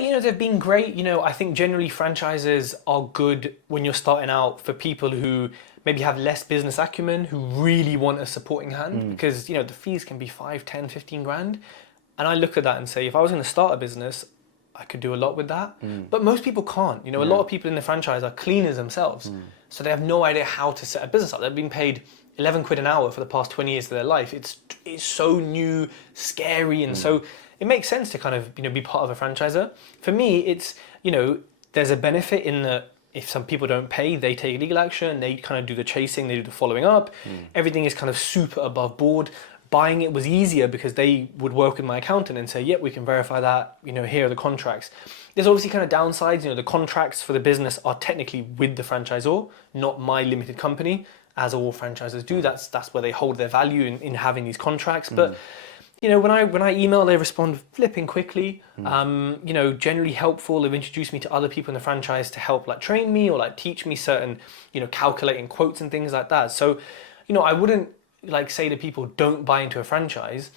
they've been great. I think generally franchises are good when you're starting out for people who maybe have less business acumen, who really want a supporting hand, because, the fees can be 5, 10, 15 grand. And I look at that and say, if I was going to start a business, I could do a lot with that. But most people can't. A lot of people in the franchise are cleaners themselves. So they have no idea how to set a business up. They've been paid 11 quid an hour for the past 20 years of their life. It's so new, scary, and so it makes sense to kind of be part of a franchisor. For me, it's there's a benefit in that if some people don't pay, they take legal action, they kind of do the chasing, they do the following up. Everything is kind of super above board. Buying it was easier because they would work with my accountant and say, yep, we can verify that, here are the contracts. There's obviously kind of downsides, the contracts for the business are technically with the franchisor, not my limited company, as all franchisors do. That's where they hold their value in having these contracts. But when I email, they respond flipping quickly. Generally helpful. They've introduced me to other people in the franchise to help train me or teach me certain, calculating quotes and things like that. So, I wouldn't say to people, don't buy into a franchise.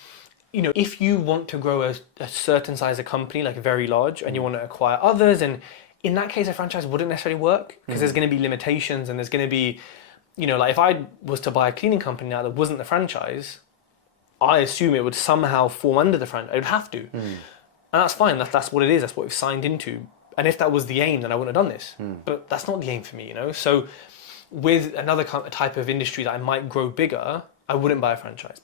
If you want to grow a certain size of company, very large, and you want to acquire others, and in that case, a franchise wouldn't necessarily work because there's going to be limitations and there's going to be, if I was to buy a cleaning company now that wasn't the franchise, I assume it would somehow form under the franchise. It would have to. And that's fine. That's what it is. That's what we've signed into. And if that was the aim, then I wouldn't have done this. But that's not the aim for me, So with another type of industry that I might grow bigger, I wouldn't buy a franchise.